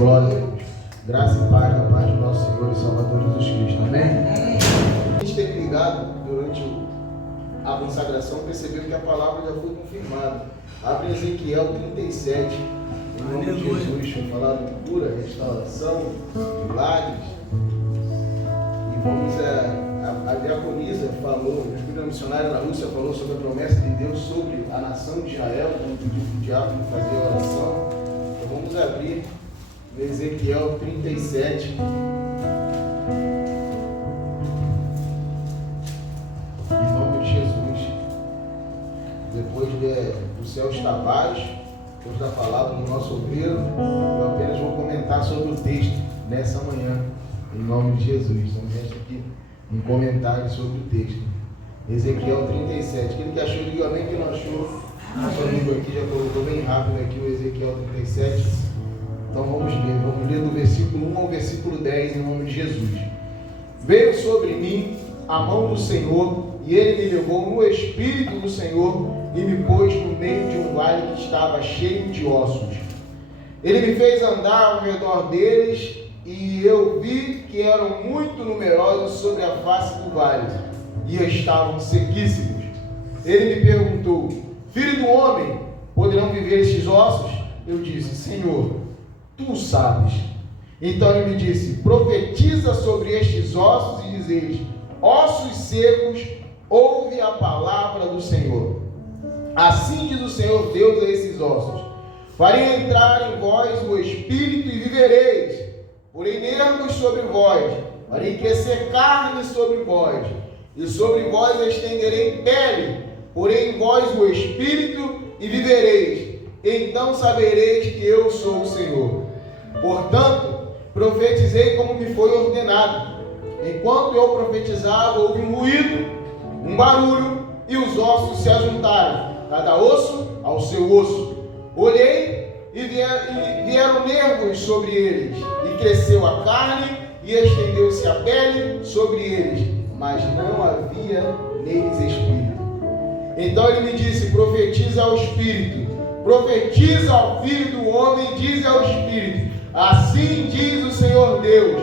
Glória a Deus. Graça e paz da paz do nosso Senhor e Salvador Jesus Cristo. Amém? A gente teve ligado durante a consagração, percebeu que a palavra já foi confirmada. Abre Ezequiel 37, em nome de Jesus. Foi falado de cura, restauração, milagres. E vamos a diaconisa falou, o Espírito missionário na Rússia falou sobre a promessa de Deus sobre a nação de Israel, quando pediu para o diácono fazer a oração. Então vamos abrir no Ezequiel 37. Em nome de Jesus. Depois do céu está baixo, depois da palavra do nosso obreiro, eu apenas vou comentar sobre o texto nessa manhã, em nome de Jesus. Então resta aqui um comentário sobre o texto. Ezequiel 37. Aquele que achou, diga amém. Quem não achou, nosso amigo aqui já colocou bem rápido aqui o Ezequiel 37. Então vamos ler do versículo 1 ao versículo 10, em nome de Jesus. Veio sobre mim a mão do Senhor, e ele me levou no Espírito do Senhor, e me pôs no meio de um vale que estava cheio de ossos. Ele me fez andar ao redor deles, e eu vi que eram muito numerosos sobre a face do vale, e estavam sequíssimos. Ele me perguntou: filho do homem, poderão viver estes ossos? Eu disse: Senhor, tu sabes. Então ele me disse: profetiza sobre estes ossos e dizeis: ossos secos, ouve a palavra do Senhor. Assim diz o Senhor Deus a esses ossos: farei entrar em vós o Espírito e vivereis. Porém nervos sobre vós, farei crescer carne sobre vós, e sobre vós estenderei pele, porém em vós o Espírito e vivereis. Então sabereis que eu sou o Senhor. Portanto, profetizei como me foi ordenado. Enquanto eu profetizava, houve um ruído, um barulho, e os ossos se ajuntaram, cada osso ao seu osso. Olhei e vieram nervos sobre eles, e cresceu a carne, e estendeu-se a pele sobre eles, mas não havia neles espírito. Então ele me disse: profetiza ao Espírito, profetiza ao Filho do Homem, diz ao Espírito: assim diz o Senhor Deus: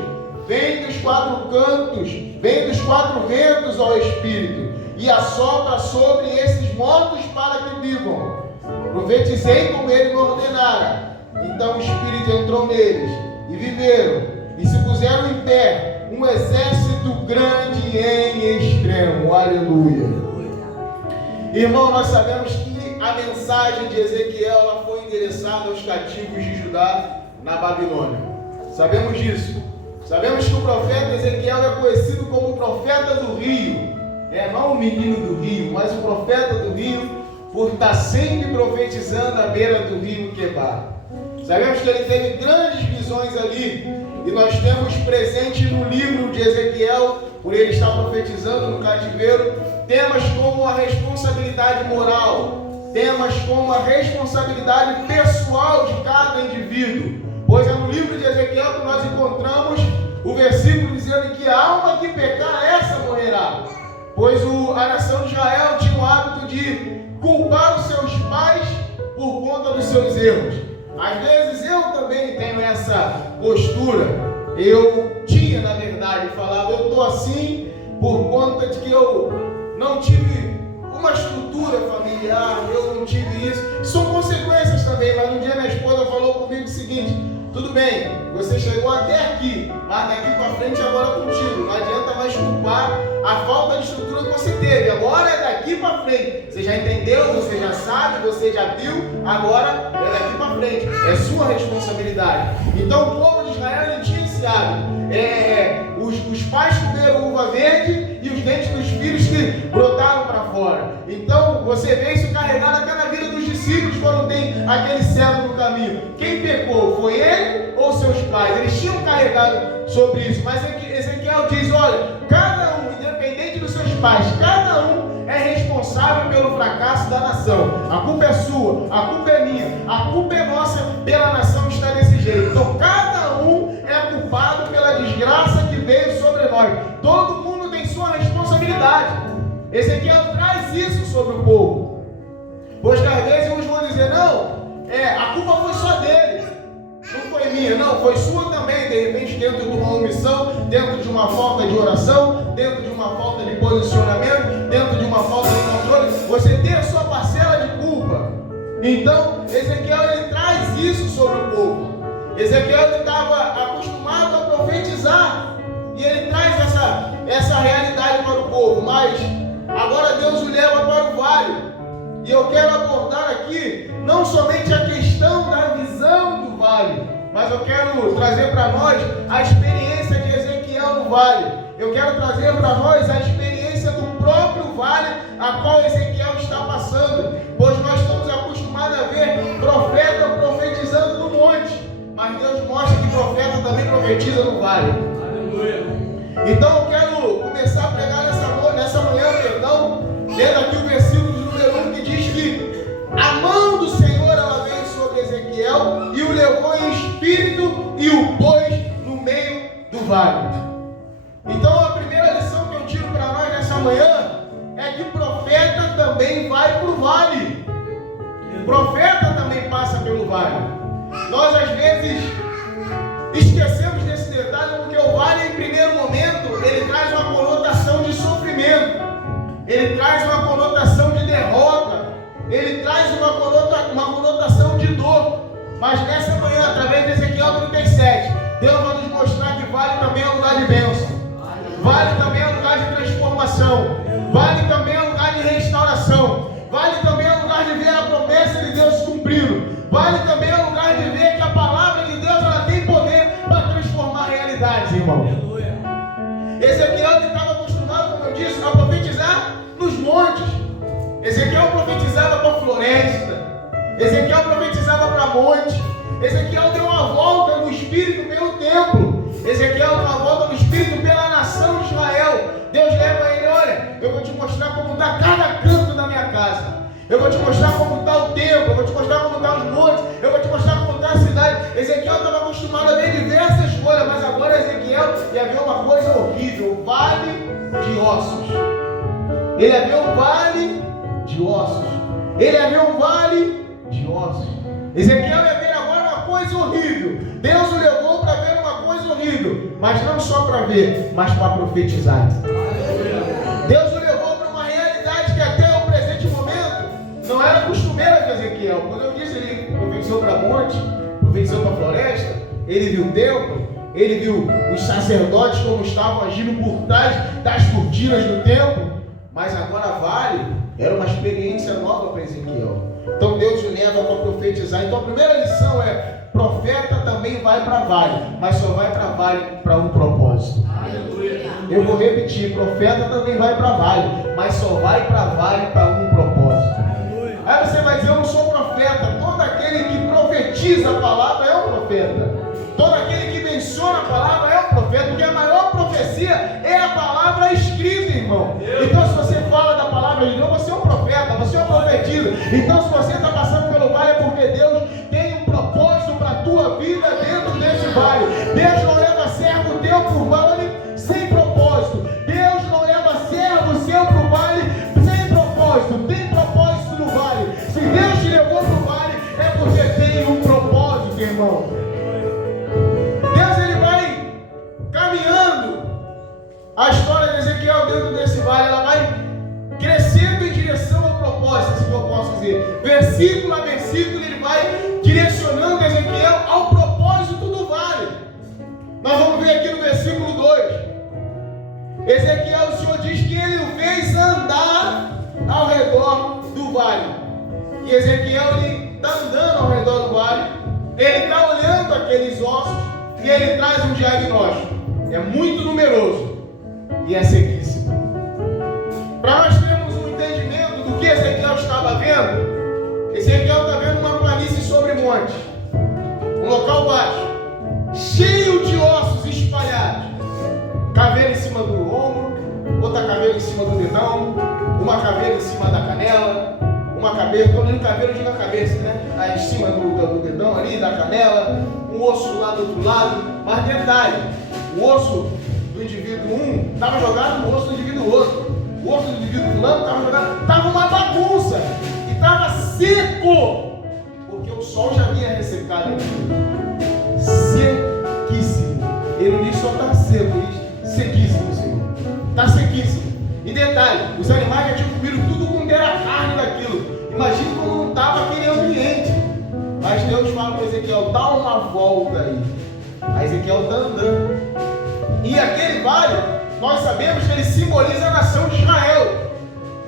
vem dos quatro cantos, vem dos quatro ventos ao Espírito, e assopra sobre esses mortos para que vivam. Profetizei como ele me ordenara. Então o Espírito entrou neles, e viveram, e se puseram em pé, um exército grande em extremo. Aleluia. Irmão, nós sabemos que a mensagem de Ezequiel ela foi endereçada aos cativos de Judá na Babilônia. Sabemos disso. Sabemos que o profeta Ezequiel é conhecido como o profeta do rio. Não o menino do rio, mas o profeta do rio, por estar sempre profetizando à beira do rio Quebar. Sabemos que ele teve grandes visões ali, e nós temos presente no livro de Ezequiel, por ele estar profetizando no cativeiro, temas como a responsabilidade moral, temas como a responsabilidade pessoal de cada indivíduo, pois é no livro de Ezequiel que nós encontramos o versículo dizendo que a alma que pecar, essa morrerá, pois a nação de Israel tinha o hábito de culpar os seus pais por conta dos seus erros. Às vezes eu também tenho essa postura. Eu tinha, na verdade, falado: eu estou assim por conta de que eu não tive uma estrutura familiar, eu não tive isso. São consequências também, mas um dia minha esposa falou comigo o seguinte: tudo bem, você chegou até aqui, mas daqui para frente agora contigo. Não adianta mais culpar a falta de estrutura que você teve. Agora é daqui para frente. Você já entendeu, você já sabe, você já viu. Agora é daqui para frente. É sua responsabilidade. Então o povo de Israel ele tinha esse hábito. Os pais comeram uva verde e os dentes dos filhos que brotaram para fora. Então você vê isso carregado até na vida dos discípulos quando tem aquele cego no caminho. Quem pecou? Foi ele ou seus pais? Eles tinham carregado sobre isso. Mas Ezequiel diz: olha, cada um, independente dos seus pais, cada um é responsável pelo fracasso da nação. A culpa é sua, a culpa é minha, a culpa é nossa pela nação estar desse jeito. Então cada um é culpado pela desgraça que veio sobre nós. Todo mundo tem sua responsabilidade. Ezequiel traz isso sobre o povo. Pois que às vezes uns vão dizer: não, a culpa foi só dele, não foi foi minha? Não, foi sua também, de repente dentro de uma omissão, dentro de uma falta de oração, dentro de uma falta de posicionamento, dentro de uma falta de controle, você tem a sua parcela de culpa. Então, Ezequiel ele traz isso sobre o povo. Ezequiel estava acostumado a profetizar e ele traz essa realidade para o povo, mas agora Deus o leva para o vale. E eu quero abordar aqui não somente a questão da visão do vale, mas eu quero trazer para nós a experiência de Ezequiel no vale. Eu quero trazer para nós a experiência do próprio vale a qual Ezequiel está passando, pois nós estamos acostumados a ver profeta profetizando no monte, mas Deus mostra que profeta também profetiza no vale. Aleluia. Então eu quero começar a pregar nessa manhã, lendo aqui o versículo número 1 que diz que a mão do Senhor ela veio sobre Ezequiel e o levou em espírito e o pôs no meio do vale. Então a primeira lição que eu tiro para nós nessa manhã é que profeta também vai para o vale. Profeta também passa pelo vale. Nós às vezes esquecemos desse detalhe porque o vale em primeiro momento ele traz uma conotação de sofrimento, ele traz uma conotação de derrota, ele traz uma conotação de dor. Mas nessa manhã, através de Ezequiel 37, Deus vai nos mostrar que vale também é lugar de bênção, vale também é lugar de transformação, vale também é lugar de restauração, vale também é lugar de ver a promessa de Deus cumprindo, vale também é lugar de ver que a palavra de Deus ela tem poder para transformar realidades, irmão. Ezequiel estava acostumado, como eu disse, a profetizar nos montes. Ezequiel profetizava para a floresta, Ezequiel profetizava para monte, Ezequiel deu uma volta no Espírito pelo templo, Ezequiel deu uma volta no Espírito pela nação de Israel. Deus leva ele, olha, eu vou te mostrar como está cada canto da minha casa, eu vou te mostrar como está o templo, eu vou te mostrar como estão os montes, eu vou te mostrar como está a cidade. Ezequiel estava acostumado a ver diversas coisas, mas agora Ezequiel ia ver uma coisa horrível, o vale de ossos. Ele ia ver um vale de ossos. Ele ia ver um vale de ossos. Ezequiel ia ver agora uma coisa horrível. Deus o levou para ver uma coisa horrível, mas não só para ver, mas para profetizar. Deus o levou para uma realidade que até o presente momento não era costumeira de Ezequiel. Quando eu disse, ele profetizou para monte, profetizou para floresta, ele viu o templo, ele viu os sacerdotes como estavam agindo por trás das cortinas do templo. Mas agora vale, era uma experiência nova para Ezequiel. Então Deus o leva para profetizar. Então a primeira lição é, profeta também vai para vale, mas só vai para vale para um propósito. Aleluia. Eu vou repetir, profeta também vai para vale, mas só vai para vale para um propósito. Aleluia. Aí você vai dizer, eu não sou profeta. Todo aquele que profetiza a palavra é um profeta. Todo aquele que menciona a palavra é um profeta, porque a maior profecia é a palavra escrita, irmão. Então se você fala da palavra de Deus, você é um profeta, você é um profetiza. Então se você está passando pelo vale é porque Deus tem um propósito para a tua vida dentro desse vale. Deus não leva servo teu para o vale sem propósito. Deus não leva servo seu para o vale sem propósito. Tem propósito no vale. Se Deus te levou para o vale é porque tem um propósito, irmão. Caminhando a história de Ezequiel dentro desse vale, ela vai crescendo em direção ao propósito, assim que eu posso dizer. Versículo a versículo, ele vai direcionando Ezequiel ao propósito do vale. Nós vamos ver aqui no versículo 2. Ezequiel, o Senhor diz que ele o fez andar ao redor do vale. E Ezequiel, ele está andando ao redor do vale, ele está olhando aqueles ossos e ele traz um diagnóstico. É muito numeroso e é sequíssimo. Para nós termos um entendimento do que Ezequiel estava vendo, Ezequiel está vendo uma planície sobre monte, um local baixo, cheio de ossos espalhados, caveira em cima do ombro, outra caveira em cima do dedão, uma caveira em cima da canela, uma caveira, quando eu digo caveira, eu digo a cabeça, né? Aí em cima do dedão ali, da canela, um osso lá do outro lado. Mas detalhe, o osso do indivíduo 1 estava jogado no osso do indivíduo outro. O osso do indivíduo fulano estava jogado, estava uma bagunça. E estava seco, porque o sol já havia ressecado aquilo. Ele não diz só está seco, ele diz sequíssimo, Senhor. Está sequíssimo. E detalhe, os animais já tinham comido tudo quanto era carne daquilo. Imagina como não estava aquele ambiente. Mas Deus fala para Ezequiel, dá uma volta aí. Aí Ezequiel está andando. E aquele vale, nós sabemos que ele simboliza a nação de Israel.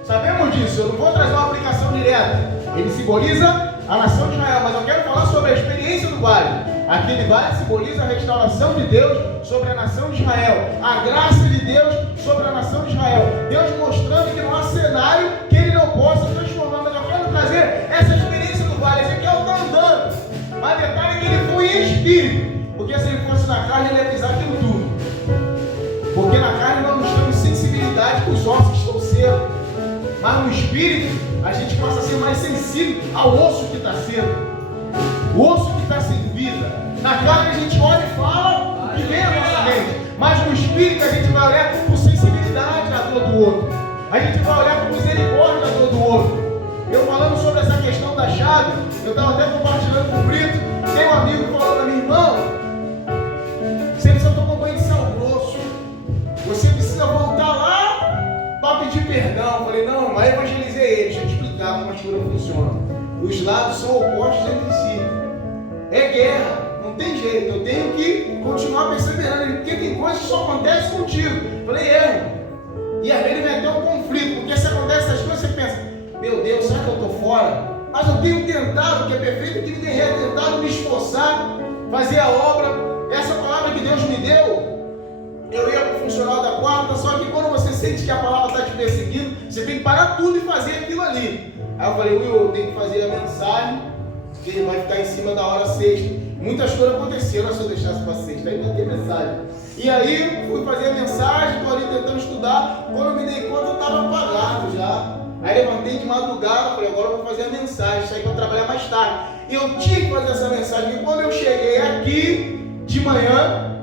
Sabemos disso, eu não vou trazer uma aplicação direta. Ele simboliza a nação de Israel, mas eu quero falar sobre a experiência do vale. Aquele vale simboliza a restauração de Deus sobre a nação de Israel, a graça de Deus sobre a nação de Israel. Deus mostrando que não há cenário que Ele não possa transformar. Mas eu quero trazer essa experiência do vale. Ezequiel está andando, mas detalhe é que ele foi em espírito, porque se ele fosse na carne, ele ia pisar aquilo tudo. Porque na carne nós não temos sensibilidade com os ossos que estão secos, mas no espírito a gente passa a ser mais sensível ao osso que está seco, o osso que está sem vida. Na carne a gente olha e fala e vem a nossa mente, mas no espírito a gente vai olhar com sensibilidade à dor do outro, a gente vai olhar com misericórdia à dor do outro. Eu falando sobre essa questão da chave, eu estava até compartilhando com o Brito, tem um amigo que falou para mim, irmão, você precisa tomar banho de sal grosso, você precisa voltar lá para pedir perdão. Eu falei, não, mas evangelizei ele, deixa eu te explicar como a cura funciona. Os lados são opostos entre si. É guerra, não tem jeito, eu tenho que continuar perseverando, porque tem coisas que só acontecem contigo. Eu falei, e às vezes ele vai ter um conflito, porque se acontece essas coisas, você pensa, meu Deus, será que eu estou fora? Mas eu tenho tentado, que é perfeito, que ninguém é, tentado me esforçar, fazer a obra. Essa palavra que Deus me deu, eu ia para o funcional da quarta, só que quando você sente que a palavra está te perseguindo, você tem que parar tudo e fazer aquilo ali. Aí eu falei, Will, eu tenho que fazer a mensagem, que ele vai ficar em cima da hora sexta. Muitas coisas aconteceram se eu deixasse para sexta, aí não tem mensagem. E aí fui fazer a mensagem, estou ali tentando estudar, quando eu me dei conta eu estava apagado já. Aí levantei de madrugada, falei, agora eu vou fazer a mensagem, isso aí que eu vou trabalhar mais tarde. E eu tinha que fazer essa mensagem, e quando eu cheguei aqui de manhã,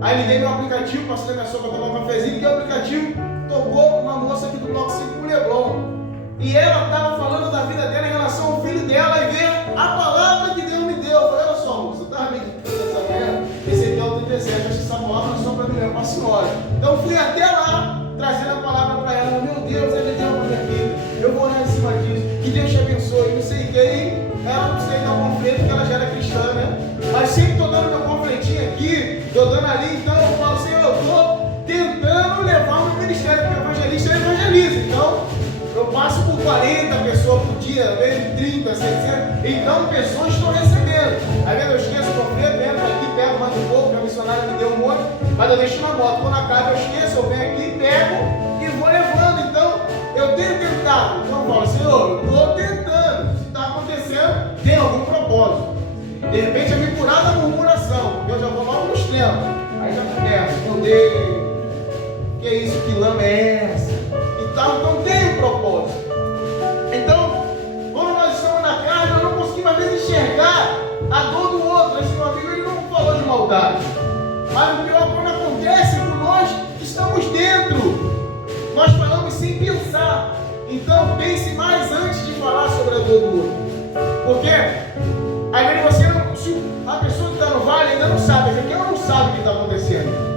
aí liguei meu aplicativo, passei na minha sopa para tomar um cafezinho, liguei o aplicativo, tocou uma moça aqui do Bloco 5 pro Leblon. E ela estava falando da vida dela em relação ao filho dela e ver a palavra que Deus me deu. Eu falei, olha só, moça, eu estava meditando essa manhã, Ezequiel 37, acho que essa palavra não é só para mim, é para a senhora. Então fui até lá, trazendo a palavra para ela, meu Deus, ele deu para minha vida, eu vou orar em cima disso, que Deus te abençoe, não sei quem, ela não sei dar um panfleto, porque ela já era cristã, né? Mas sempre estou dando meu panfletinho aqui, estou dando ali, então eu falo, Senhor, eu estou tentando levar o meu ministério, porque o evangelista evangeliza, então eu passo por 40 pessoas por dia, às vezes 30, 600, então pessoas estão recebendo. Às vezes eu esqueço o panfleto, entro aqui, pego, mando um pouco, a missionária me deu um monte, mas eu deixo na moto. Quando acaba eu esqueço, eu venho aqui, pego e vou levando. Então eu tenho tentado. Então eu falo, Senhor, eu estou tentando. Se está acontecendo, tem algum propósito. De repente é me curar da murmuração, porque eu já vou logo no extremo. Aí já começa, meu Deus, que é isso, que lama é essa? Então tem um propósito. Então, quando nós estamos na carne, nós não conseguimos às vezes enxergar a dor do outro. Esse meu amigo ele não falou de maldade, mas o pior quando acontece com nós que estamos dentro, nós falamos sem pensar. Então pense mais antes de falar sobre a dor do outro, porque às vezes você não, se a pessoa que está no vale ainda não sabe, porque ela não sabe o que está acontecendo.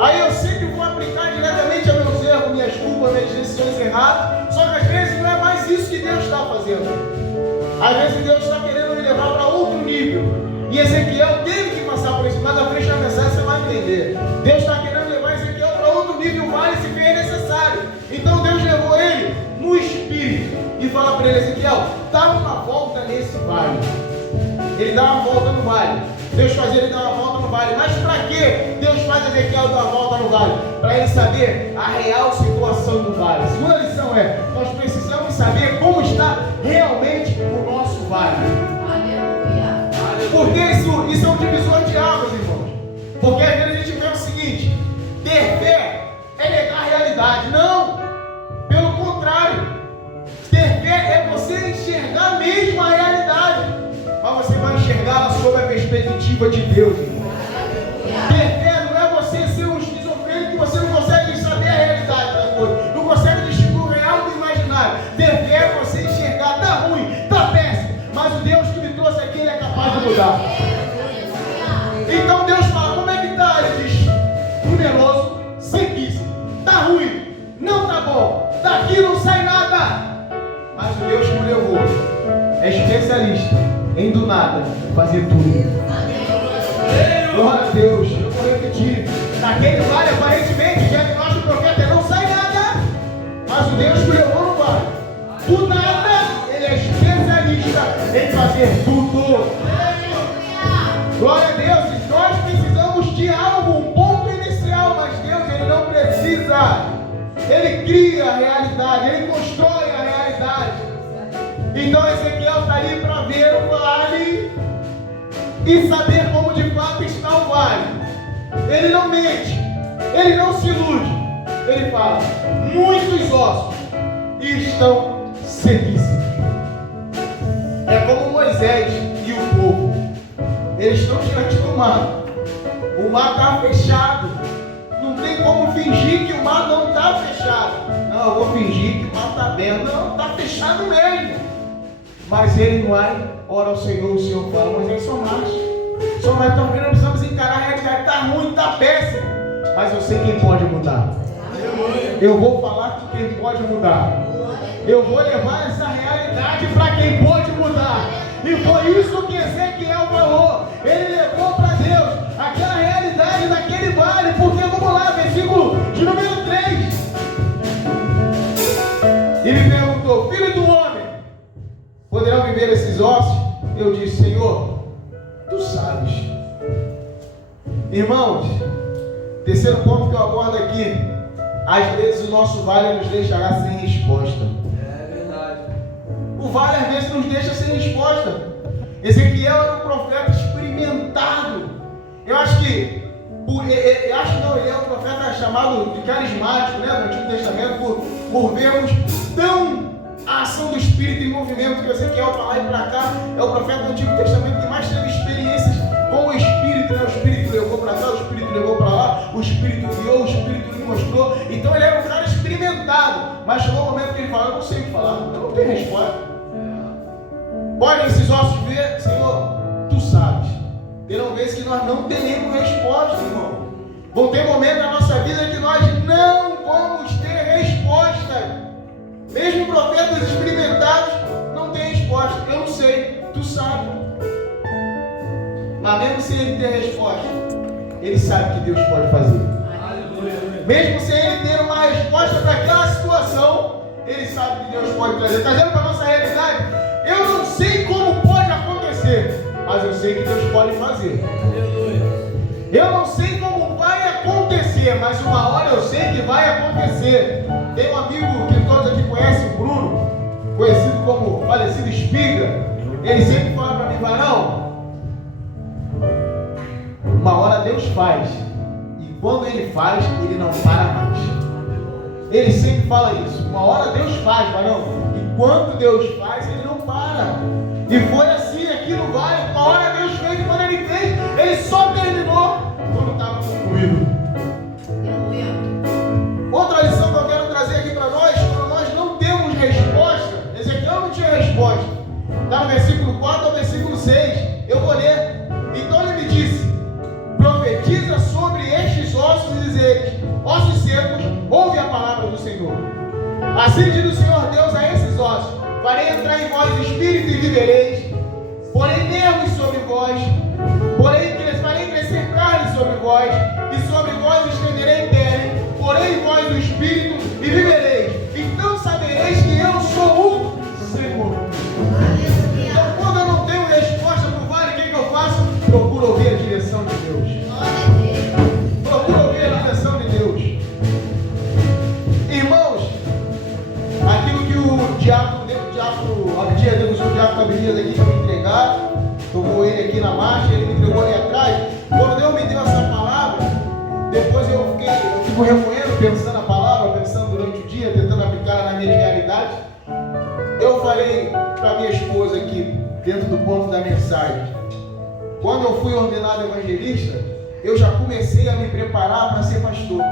Aí eu sempre vou aplicar diretamente a meus erros, minhas culpas, minhas decisões erradas. Só que às vezes não é mais isso que Deus está fazendo. Às vezes Deus está querendo me levar para outro nível. E Ezequiel teve que passar por isso. Mas na frente da mensagem você vai entender. Deus está querendo levar Ezequiel para outro nível, vale se fez necessário. Então Deus levou ele no espírito e fala para ele, Ezequiel, dá uma volta nesse vale. Ele dá uma volta no vale. Deus faz ele dar uma volta no vale. Mas para que Deus faz Ezequiel dar uma volta no vale? Para ele saber a real situação do vale. A segunda lição é, nós precisamos saber como está realmente o nosso vale. Aleluia. Porque isso é um divisor de águas, irmãos. Porque às vezes a gente vê o seguinte, ter fé é negar a realidade. Não, pelo contrário. Ter fé é você enxergar mesmo a realidade. Mas você vai enxergá-la sob a perspectiva de Deus, irmão. Ter fé não é você ser um esquizofrênico que você não consegue saber a realidade da coisa, não consegue distinguir o real do imaginário. Ter fé é você enxergar, tá ruim, tá péssimo, mas o Deus que me trouxe aqui, Ele é capaz de mudar. Então Deus fala, como é que tá? o Deus que o levou é especialista em do nada fazer tudo. Glória a Deus. Eu vou repetir. Naquele vale, aparentemente, o diagnóstico do profeta não sai nada, mas o Deus que o levou no vale, do nada, ele é especialista em fazer tudo. Glória a Deus. Nós precisamos de algo, um ponto inicial, mas Deus, ele não precisa. Ele cria a realidade, ele constrói a realidade. Então Ezequiel está ali para ver o vale e saber como de fato está o vale. Ele não mente, ele não se ilude. Ele fala: muitos ossos estão sequíssimos. É como Moisés e o povo. Eles estão diante do mar. O mar está fechado. Não tem como fingir que o mar não está fechado. Não, eu vou fingir que o mar está aberto. Não, está fechado mesmo. Mas ele vai, ora ao Senhor, o Senhor fala: Moisés, só mais estão vendo, precisamos encarar a realidade. Está ruim, está péssimo. Mas eu sei quem pode mudar. Eu vou falar com quem pode mudar. Eu vou levar essa realidade para quem pode mudar. E foi isso que Ezequiel falou. Ele levou para Deus aquela realidade daquele vale. Porque vamos lá, versículo de número 3. E me perguntou: filho do homem, poderão viver esses ossos? Eu disse: Senhor, tu sabes. Irmãos, terceiro ponto que eu abordo aqui: às vezes o nosso vale nos deixará sem resposta. É verdade. O vale às vezes nos deixa sem resposta. Ezequiel era um profeta experimentado. Eu acho que ele é um profeta chamado de carismático, né, no Antigo Testamento, por vermos tão a ação do Espírito em movimento, que Ezequiel para lá e para cá é o profeta do Antigo Testamento que mais teve experiências com o Espírito, né? O Espírito levou para cá, o Espírito levou para lá, o Espírito guiou, o Espírito lhe mostrou. Então ele era um cara experimentado, mas chegou o momento que ele falou: eu não sei o que falar, eu não tenho resposta. Podem esses ossos ver? Senhor, tu sabes. Terão vezes que nós não teremos resposta, irmão. Vão ter momentos na nossa vida que nós não vamos ter resposta. Mesmo profetas experimentados não têm resposta. Eu não sei, tu sabe. Mas mesmo sem ele ter resposta, ele sabe que Deus pode fazer. Mesmo sem ele ter uma resposta para aquela situação, ele sabe que Deus pode trazer. Está dizendo para a nossa realidade: eu não sei como pode acontecer, mas eu sei que Deus pode fazer. Eu não sei como vai acontecer, mas uma hora eu sei que vai acontecer. Tem um amigo que todos aqui conhecem, o Bruno, conhecido como falecido Espiga. Ele sempre fala para mim: Varão, uma hora Deus faz, e quando ele faz, ele não para mais. Ele sempre fala isso: uma hora Deus faz, Varão, e quando Deus faz, ele não para. E foi assim aqui no vale. Uma hora Deus fez, e quando ele fez, ele só terminou quando estava concluído. Outra lição que eu quero trazer aqui para nós: quando nós não temos resposta, Ezequiel não tinha resposta. Está no versículo 4 ao versículo 6. Eu vou ler. Então ele me disse: profetiza sobre estes ossos e dizeres: ossos secos, ouve a palavra do Senhor. Assim diz o Senhor Deus a esses ossos: farei entrar em vós espírito e vivereis, porém nervos sobre vós, farei crescer carne sobre vós, e sobre vós estenderei pele, porém em vós o espírito e vivereis. Então sabereis que eu sou o Senhor. Então, quando eu não tenho resposta para o vale, o que eu faço? Procuro ouvir a direção de Deus. Procuro ouvir a direção de Deus. Irmãos, aquilo que o diabo Abdias aqui para me entregar, tomou ele aqui na marcha, ele me entregou ali atrás. Quando Deus me deu essa palavra, depois eu fico remoendo, pensando a palavra, pensando durante o dia, tentando aplicar na minha realidade. Eu falei para minha esposa aqui, dentro do ponto da mensagem: quando eu fui ordenado evangelista, eu já comecei a me preparar para ser pastor.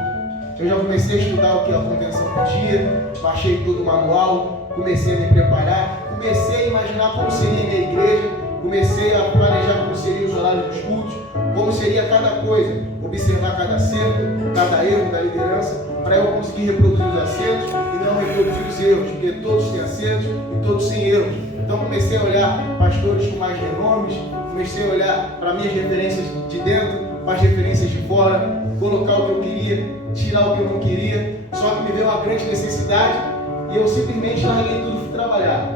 Eu já comecei a estudar o que a convenção pedia, baixei todo o manual, comecei a me preparar, comecei a imaginar como seria a minha igreja. comecei a planejar como seriam os horários dos cultos, como seria cada coisa, observar cada acerto, cada erro da liderança, para eu conseguir reproduzir os acertos e não reproduzir os erros, porque todos têm acertos e todos têm erros. Então comecei a olhar pastores com mais renomes, comecei a olhar para minhas referências de dentro, para as referências de fora, colocar o que eu queria, tirar o que eu não queria. Só que me veio uma grande necessidade e eu simplesmente larguei tudo e fui trabalhar.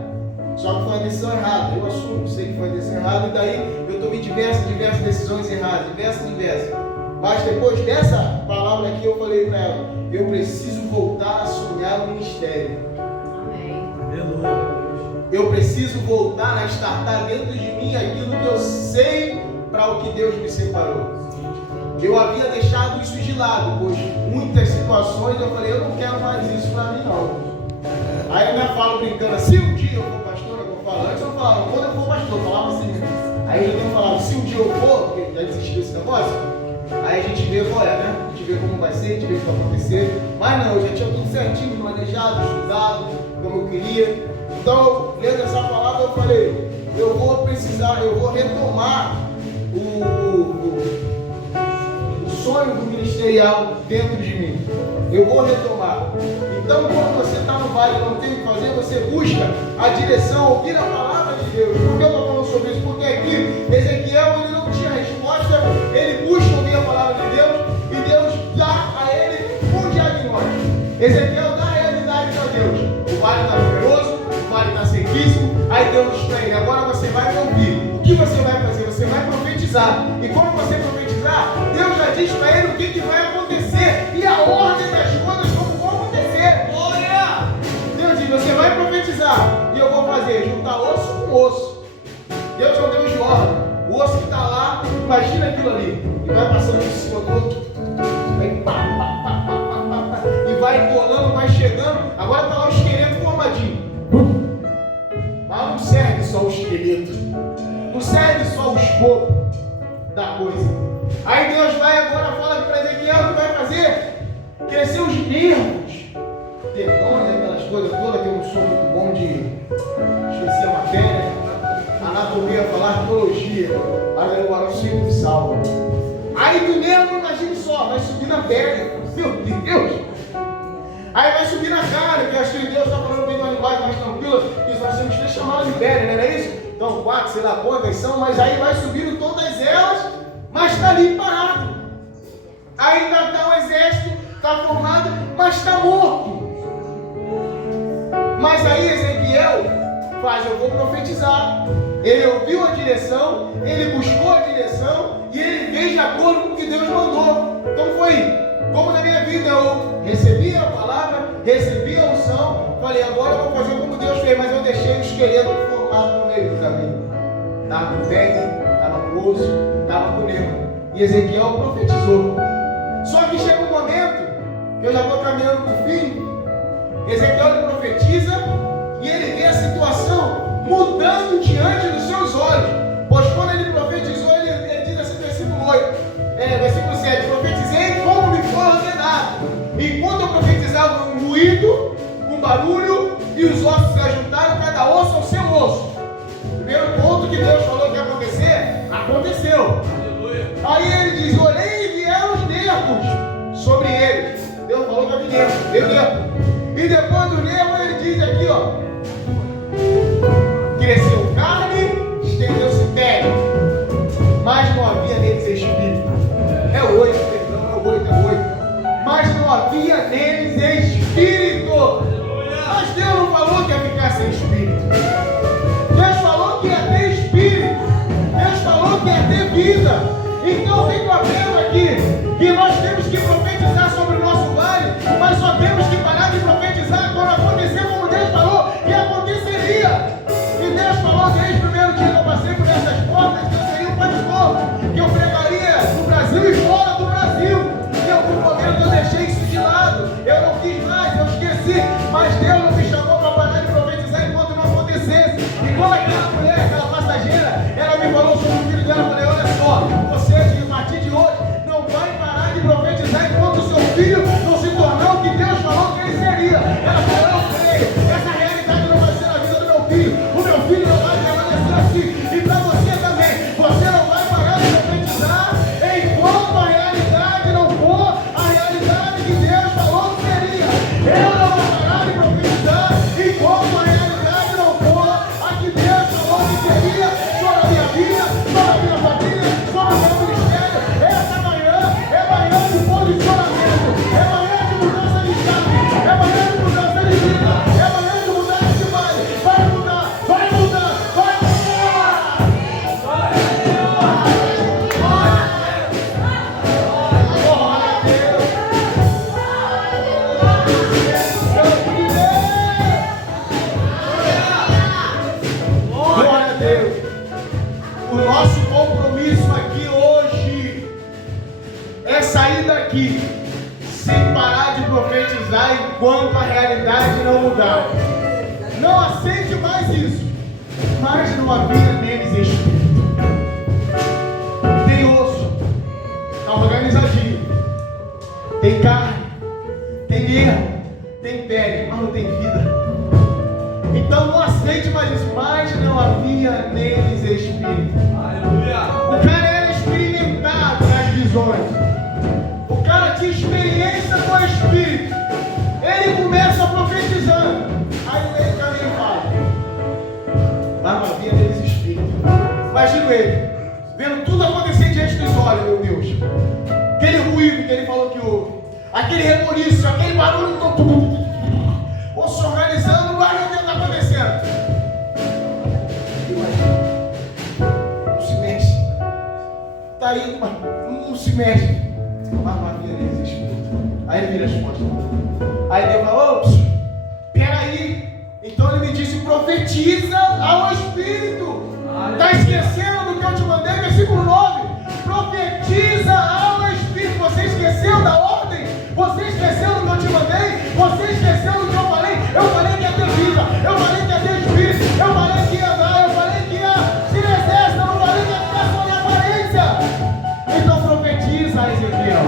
Só que foi uma decisão errada, eu assumo, sei que foi uma decisão errada, e daí eu tomei diversas decisões erradas, diversas. Mas depois dessa palavra aqui eu falei para ela, eu preciso voltar a sonhar o ministério. Amém. Aleluia. Eu preciso voltar a estartar dentro de mim aquilo que eu sei para o que Deus me separou. Eu havia deixado isso de lado, pois muitas situações eu falei, eu não quero mais isso para mim não. Aí eu ainda falo brincando, se um dia eu for pastor, eu vou falar. Antes eu falava, quando eu for pastor, eu falava assim. Aí eu tenho falado, se um dia eu for, porque já desistiu desse negócio, aí a gente vê qual é, né? A gente vê como vai ser, a gente vê o que vai acontecer. Mas não, eu já tinha tudo certinho, planejado, estudado, como eu queria. Então, lendo essa palavra, eu falei, eu vou retomar o sonho do ministerial dentro de mim. Eu vou retomar. Então, quando você está no vale e não tem o que fazer, você busca a direção, ouvir a palavra de Deus. Por que eu estou falando sobre isso? Porque aqui, Ezequiel, ele não tinha resposta, ele busca ouvir a palavra de Deus e Deus dá a ele um diagnóstico. Ezequiel dá a realidade para Deus. O vale está numeroso, o vale está sequíssimo, aí Deus diz para ele, agora você vai me ouvir. O que você vai fazer? Você vai profetizar. E como você profetizar, Deus já diz para ele o que vai acontecer e a ordem das coisas como vão acontecer. Glória! Deus diz, você vai profetizar e eu vou fazer, juntar osso com osso. Deus é um Deus de ordem. O osso que está lá, imagina aquilo ali. E vai passando por cima do outro. Vai pá. E vai colando, vai chegando. Agora está lá o esqueleto formadinho. Mas não serve só o esqueleto. Não serve só o escopo da coisa. Aí Deus vai agora fala para Ezequiel o que vai fazer? Crescer os nervos, tendões, aquelas coisas todas, que eu não sou muito bom de esquecer a matéria, anatomia, falar biologia, mas eu não sei que salva. Aí do nervo, imagine só, vai subir na pele, meu Deus! Aí vai subir na cara, que acho que Deus está falando bem de uma linguagem mais tranquila, que nós temos que chamar de pele, não é isso? Então, 4, sei lá quantas são, mas aí vai subindo todas elas, mas está ali parado. Aí ainda está o exército, está formado, mas está morto. Mas aí Ezequiel faz, eu vou profetizar. Ele ouviu a direção, ele buscou a direção e ele fez de acordo com o que Deus mandou. Então foi como na minha vida, eu recebi a palavra, recebi a unção, falei, agora eu vou fazer como Deus fez, mas eu deixei o esqueleto formado no meio do caminho. Estava no ventre, estava no osso, estava com nervo. E Ezequiel profetizou. Só que chega um momento, que eu já estou caminhando para o fim, Ezequiel ele profetiza e ele vê a situação mudando diante dos seus olhos. Pois quando ele profetizou, ele diz assim, versículo 7, profetizei como me foi ordenado. Enquanto eu profetizava um ruído, um barulho, e os ossos se ajuntaram, cada osso ao seu osso. Primeiro ponto que Deus falou que ia acontecer, aconteceu. Aí ele diz, olhei e vieram os nervos sobre ele. Deus falou que havia nervo. E depois do nervo ele diz aqui, ó. Cresceu carne, estendeu-se pele. Mas não havia neles espírito. É 8, perdão, é 8. Mas não havia neles espírito. Mas Deus não falou que ia ficar sem espírito. Deus falou que ia ter espírito. Deus falou que ia ter vida. Então fica vendo aqui que nós temos que profetizar sobre o nosso vale, mas só temos que parar de profetizar quando acontecer como Deus falou que aconteceria. E Deus falou desde o primeiro dia que eu passei por essas portas que eu seria um pastor, que eu pregaria no Brasil e fora do Brasil. Em algum momento eu deixei isso de lado, eu não quis mais, eu esqueci, mas Deus não me chamou para parar de profetizar enquanto não acontecesse. E quando aquela mulher, aquela passageira, ela me falou sobre o filho dela, eu falei, olha só, você a partir de hoje não vai parar de profetizar enquanto o seu filho sair daqui sem parar de profetizar enquanto a realidade não mudar. Não aceite mais isso. Mas não havia neles espírito. Tem osso, está organizadinho. Tem carne, tem nervo, tem pele, mas não tem vida. Então não aceite mais isso. Mas não havia neles espírito. Aleluia. O cara era experimentado nas visões. O cara tinha experiência com o Espírito. Ele começa profetizando. Aí no meio do caminho fala: mas não havia neles Espírito. Imagina ele, vendo tudo acontecer diante dos olhos, meu Deus. Aquele ruído que ele falou que houve. Aquele reboliço, aquele barulho todo. Ou se organizando, mas não está acontecendo. Não se mexe. Está indo, mas não se mexe. Mas não havia neles Espírito. Aí ele vira as costas. Aí Deus fala: ops, peraí. Então ele me disse: profetiza ao Espírito. Está esquecendo do que eu te mandei? Versículo 9. Profetiza ao Espírito. Você esqueceu da ordem? Você esqueceu do que eu te mandei? Você esqueceu do que eu falei? Eu falei que ia ter vida. Eu falei que ia ter Espírito. Eu falei que ia andar. Eu falei que ia se exército. Eu não falei que ia ficar só na aparência. Então profetiza, Ezequiel.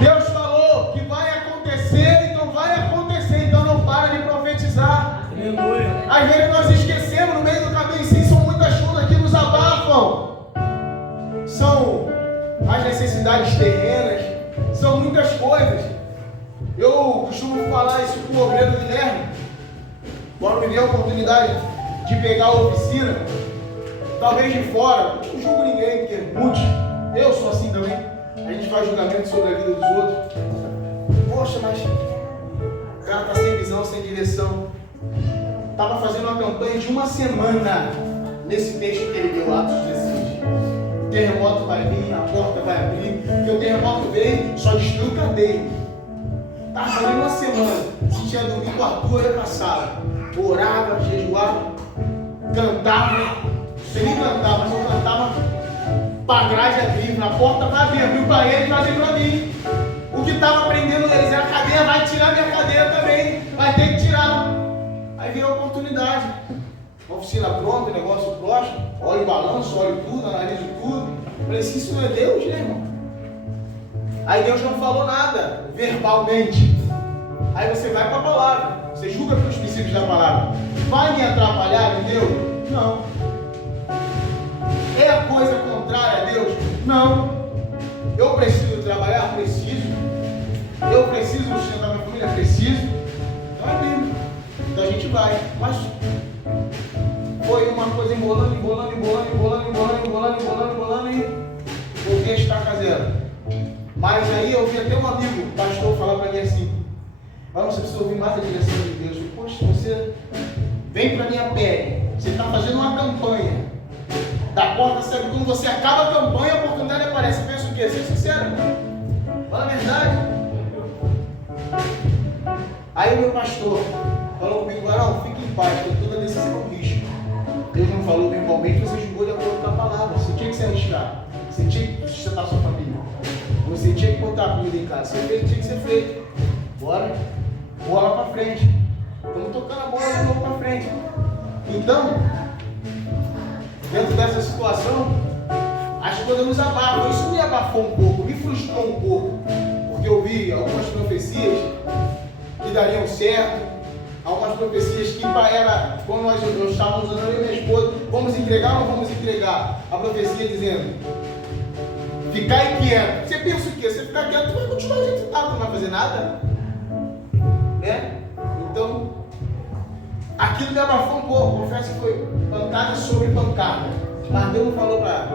Deus falou que vai acontecer, então vai acontecer. Então não para de profetizar. Às vezes nós esquecemos no meio do caminho. Sim, são muitas coisas que nos abafam. São as necessidades terrenas. São muitas coisas. Eu costumo falar isso com o obreiro Guilherme. Quando me deu a oportunidade de pegar a oficina, talvez de fora, não julgo ninguém, porque muitos, eu sou assim também. A gente faz julgamento sobre a vida dos outros. Poxa, mas o cara está sem visão, sem direção. Estava fazendo uma campanha de uma semana nesse texto que ele deu, Atos 16. O terremoto vai vir, a porta vai abrir, porque o terremoto veio, só destruiu o cadeio. Estava fazendo uma semana. Se tinha domingo, Arthur ia para a sala. Orava, jejuava, cantava. Você nem cantava, mas eu cantava para a grade abrir, a porta vai abrir, abriu para ele e vai abrir para mim. O que estava prendendo eles era a cadeia, vai tirar minha cadeia também, vai ter que tirar. Aí veio a oportunidade. Uma oficina pronta, negócio próximo, olha o balanço, olha tudo, analiso tudo. Eu falei assim: isso não é Deus, né, irmão? Aí Deus não falou nada, verbalmente. Aí você vai para a palavra, você julga pelos princípios da palavra. Vai me atrapalhar em Deus? Não. É a coisa contrária a Deus? Não. Eu preciso trabalhar? Preciso. Eu preciso sustentar minha família? Preciso. Então é Bíblia. Então a gente vai. Mas foi uma coisa embolando e o que está casando. Mas aí eu vi até um amigo, pastor, falar para mim assim: vamos, você precisa ouvir mais a direção de Deus. Poxa, você vem para minha pele, você está fazendo uma campanha. Da porta, sabe, quando você acaba a campanha, a oportunidade aparece. Você pensa o quê? Ser sincero? Fala a verdade. Aí o meu pastor falou comigo: Barão, fique em paz, que toda decisão é um risco. Deus não falou verbalmente, você julgou de acordo com a palavra. Você tinha que se arriscar. Você tinha que sustentar a sua família. Você tinha que botar a comida em casa. Você fez, tinha que ser feito. Bora. Bola para frente. Estamos tocando a bola de novo para frente. Então, dentro dessa situação, as coisas nos abafam. Isso me abafou um pouco, me frustrou um pouco, porque eu vi algumas profecias que dariam certo, algumas profecias que era, como nós estávamos usando, eu e minha esposa, vamos entregar ou não vamos entregar? A profecia dizendo: ficar quieto. Você pensa o quê? Você ficar quieto, tu vai continuar do jeito que está, tu não vai fazer nada, né? Então, aquilo me abafou um pouco. Confesso que foi pancada sobre pancada. Mas Deus não falou para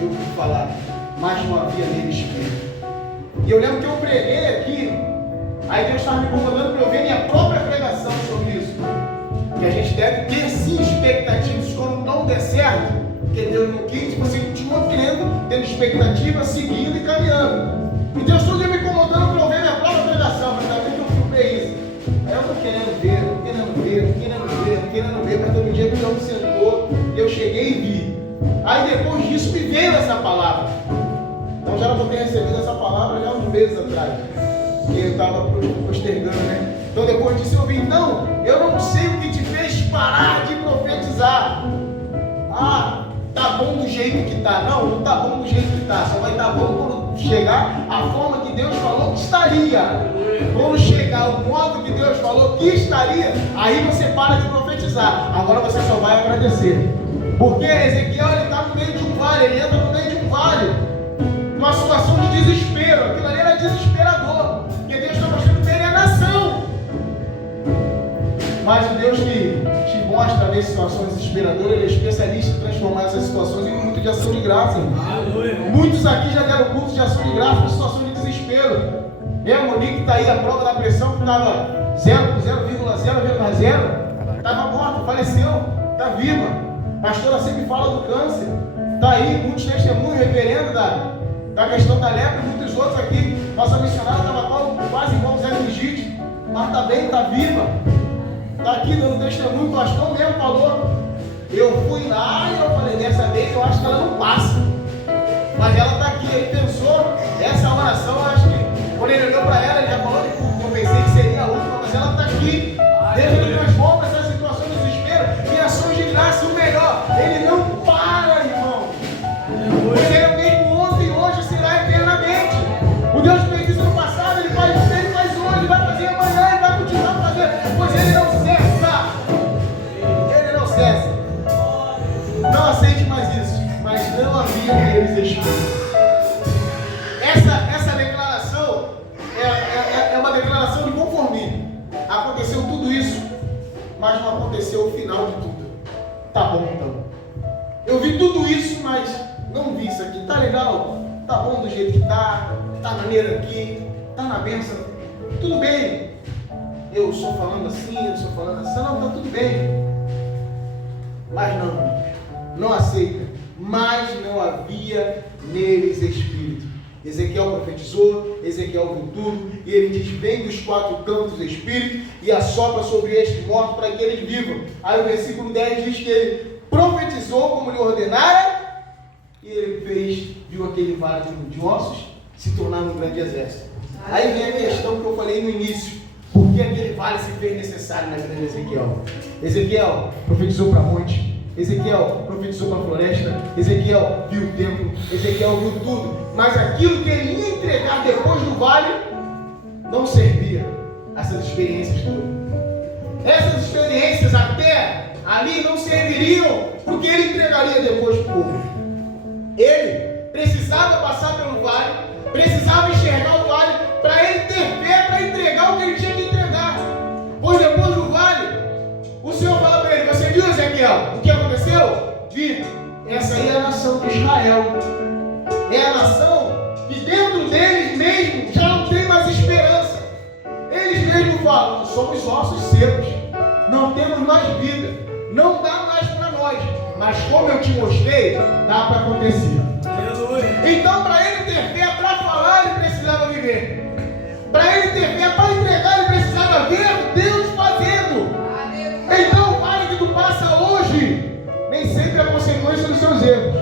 eu falar, mas não havia nele espírito. E eu lembro que eu preguei aqui, aí Deus estava me incomodando para eu ver minha própria pregação sobre isso. Que a gente deve ter sim expectativas. Quando não der certo, porque Deus não quis, você continua crendo, tendo expectativa, seguindo e caminhando. E Deus todo dia me incomodando para eu ver minha própria pregação, mas também que eu filmei isso. Aí eu estou querendo ver, mas todo dia Deus me sentou, e eu cheguei e vi. Aí depois disso me veio essa palavra. Então já era para eu ter recebido essa palavra já uns meses atrás, que eu estava postergando, né? Então depois disso eu vi, então, eu não sei o que te fez parar de profetizar. Ah, tá bom do jeito que tá. Não, não tá bom do jeito que tá. Só vai estar bom quando chegar a forma que Deus falou que estaria. Quando chegar o modo que Deus falou que estaria, aí você para de profetizar. Agora você só vai agradecer. Porque Ezequiel, ele está no meio de um vale, ele entra no meio de um vale, uma situação de desespero. Aquilo ali era desesperador, porque Deus está mostrando que ele é a nação. Mas o Deus que te mostra nessas situações desesperadoras, ele é especialista em transformar essas situações em culto de ação de graça. Muitos aqui já deram culto de ação de graça em situação de desespero. E a Monique está aí, a prova da pressão, que estava 0,0,0, estava morta, faleceu, está viva. A pastora sempre fala do câncer. Está aí, muitos testemunhos, reverendo da questão da lepra, e muitos outros aqui. Nossa missionária estava quase igual o Zé Brigitte, mas está bem, está viva. Está aqui dando testemunho, o pastor mesmo falou. Eu fui lá e eu falei, dessa vez eu acho que ela não passa. Mas ela está aqui, ele pensou, essa oração, eu acho que quando ele olhou para ela, ele já falou, eu pensei que seria a última, mas ela está aqui. Deus ele transforma essa situação de desespero em ações de graça. O melhor, ele não para, irmão. Ele é o mesmo ontem, hoje, será eternamente. O Deus que fez isso no passado, ele faz hoje, ele vai fazer amanhã, ele vai continuar fazendo, pois ele não cessa. Ele não cessa. Não aceite mais isso, mas não havia neles espírito. Essa declaração é uma declaração de conformismo. Aconteceu tudo isso, mas não aconteceu o final de tudo. Tá bom então. Eu vi tudo isso, mas não vi isso aqui. Tá legal? Tá bom do jeito que tá maneiro aqui, tá na bênção. Tudo bem. Eu estou falando assim, eu estou falando assim. Não, tá tudo bem. Mas não aceita. Mas não havia neles espírito. Ezequiel profetizou, Ezequiel viu tudo, e ele diz, vem dos quatro cantos do Espírito e assopra sobre este morto para que eles vivam. Aí o versículo 10 diz que ele profetizou como lhe ordenara, e ele viu aquele vale de ossos se tornar um grande exército. Aí vem a questão que eu falei no início, por que aquele vale se fez necessário na vida de Ezequiel? Ezequiel profetizou para monte, Ezequiel profetizou para a floresta, Ezequiel viu o templo, Ezequiel viu tudo, mas aquilo que ele ia entregar depois do vale não servia. Essas experiências todas, essas experiências até ali não serviriam porque ele entregaria depois para o povo. Ele precisava passar pelo vale, precisava enxergar o vale para ele ter fé para entregar o que ele tinha que entregar. Pois depois do vale, o Senhor fala para ele, você viu, Ezequiel, o que aconteceu? Vi, essa aí é a nação de Israel. É a nação que dentro deles mesmo já não tem mais esperança. Eles mesmos falam, somos ossos secos, não temos mais vida, não dá mais para nós. Mas como eu te mostrei, dá para acontecer. Então para ele ter fé para falar, ele precisava viver. Para ele ter fé para entregar, ele precisava ver Deus fazendo. Então o vale que tu passa hoje, nem sempre é a consequência dos seus erros.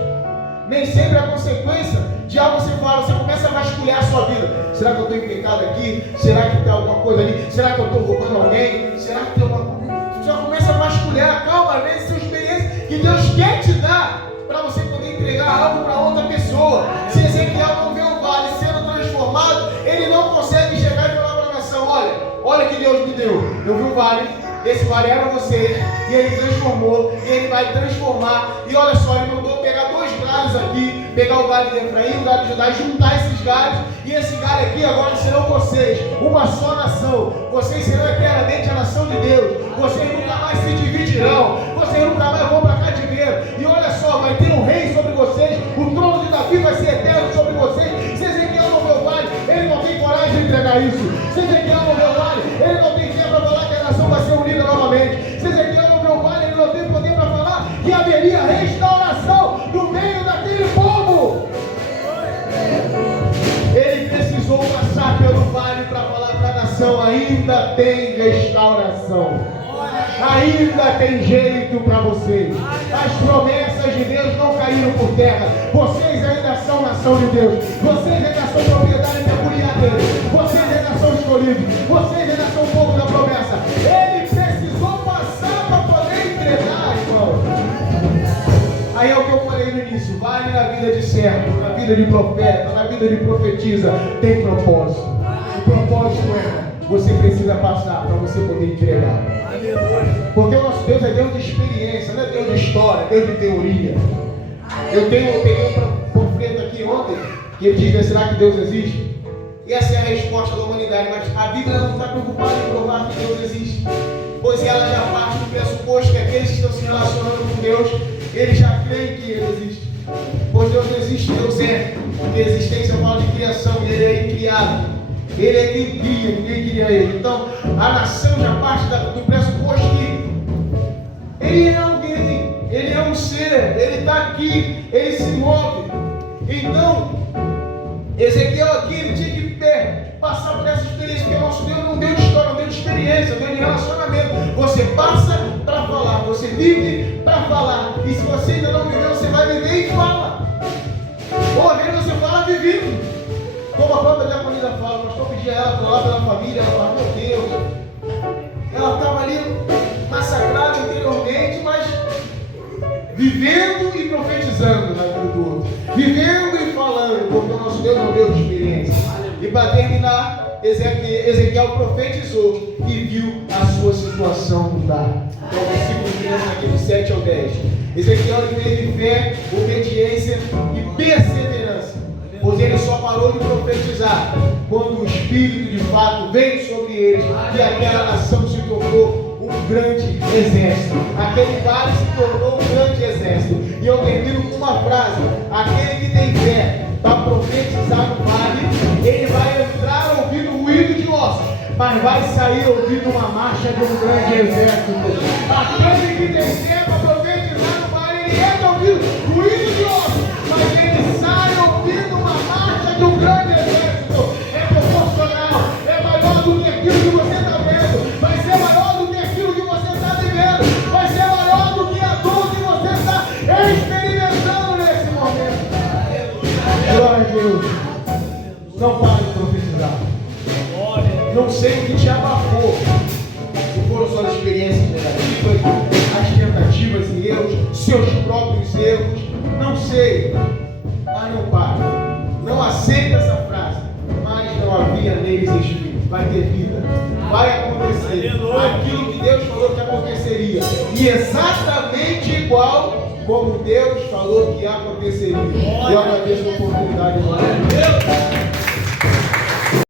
Nem sempre é a consequência de algo que você fala. Você começa a vasculhar a sua vida. Será que eu estou em pecado aqui? Será que tem alguma coisa ali? Será que eu estou roubando alguém? Será que tem alguma coisa? Você já começa a vasculhar. Calma, às vezes são experiências que Deus quer te dar para você poder entregar algo para outra pessoa. Se Ezequiel não vê o vale sendo transformado, ele não consegue chegar e falar para a nação, olha que Deus me deu. Eu vi o vale, esse vale era vocês, e ele transformou, e ele vai transformar. E olha só, ele mandou pegar 2 galhos aqui, pegar o galho de Efraim, o galho de Judá, e juntar esses galhos, e esse galho aqui agora serão vocês, uma só nação. Vocês serão eternamente a nação de Deus. Vocês nunca mais se dividirão, vocês nunca mais vão para cativeiro. E olha só, vai ter um rei sobre vocês, o trono de Davi vai ser eterno sobre vocês. Se Ezequiel não vê o vale, ele não tem coragem de entregar isso. Se Ezequiel não vê o vale, ele não tem fé para falar que a nação vai ser unida novamente. Se Ezequiel não vê o vale, ele não tem poder para falar que haveria restauração no meio daquele povo. Ele precisou passar pelo vale para falar para a nação, ainda tem restauração. Ainda tem jeito para vocês. As promessas de Deus Deus não caíram por terra. Vocês ainda são nação de Deus. Vocês ainda são propriedade peculiar dele. Vocês ainda são escolhidos. Vocês ainda são povo da promessa. Ele precisou passar para poder entregar, irmão. Aí é o que eu falei no início. Vale na vida de servo, na vida de profeta, na vida de profetisa. Tem propósito. O propósito é: você precisa passar para você poder entregar. Porque o nosso Deus é Deus de experiência, não é Deus de história, é Deus de teoria. Eu peguei um profeta aqui ontem, que ele diz: será que Deus existe? E essa é a resposta da humanidade, mas a Bíblia não está preocupada em provar que Deus existe, pois ela já parte do pressuposto que aqueles que estão se relacionando com Deus, eles já creem que Ele existe. Pois Deus não existe, Deus é. Porque a existência fala de criação, Ele é incriado. Ele é quem cria, ninguém cria Ele. Então, a nação já parte do pressuposto que Ele é alguém, Ele é um ser, Ele está aqui, Ele se move. Então, Ezequiel aqui, ele tinha que passar por essa experiência, porque o nosso Deus não deu de história, não deu de experiência, deu de relacionamento. Você passa para falar, você vive para falar. E se você ainda não viveu, você vai viver e fala. Ou às vezes você fala vivendo. Como a própria diaconisa fala, o pastor pedia ela para lá pela família, ela fala: meu Deus, ela estava ali massacrada interiormente, mas vivendo e profetizando na vida do outro, vivendo e falando, porque o nosso Deus não deu de experiência. E para terminar, Ezequiel profetizou e viu a sua situação mudar. Então, o versículo começa aqui do 7 ao 10. Ezequiel teve fé, obediência e perseverança, pois ele só parou de profetizar quando o Espírito de fato veio sobre eles e aquela nação se tornou um grande exército. Aquele vale se tornou um grande exército. E eu termino com uma frase: aquele que tem fé para profetizar no vale, ele vai entrar ouvindo o ruído de ossos, mas vai sair ouvindo uma marcha de um grande exército. Aquele que tem fé para profetizar no vale, ele entra ouvindo ruído de ossos, mas ele sai ouvindo uma marcha de um grande exército. É proporcional, é maior do que aquilo que você está vendo, vai ser maior do que aquilo que você está vivendo, vai ser maior do que a dor que você está experimentando nesse momento. Glória a Deus. Não pare de profetizar. Não sei o que te abafou. Se foram suas experiências negativas, as tentativas e erros, seus próprios erros. Não sei. Mas não pare. Não aceita essa frase. Mas não havia neles espírito. Vai ter vida. Vai acontecer aquilo que Deus falou que aconteceria. E exatamente igual como Deus falou que aconteceria. Eu agradeço a oportunidade.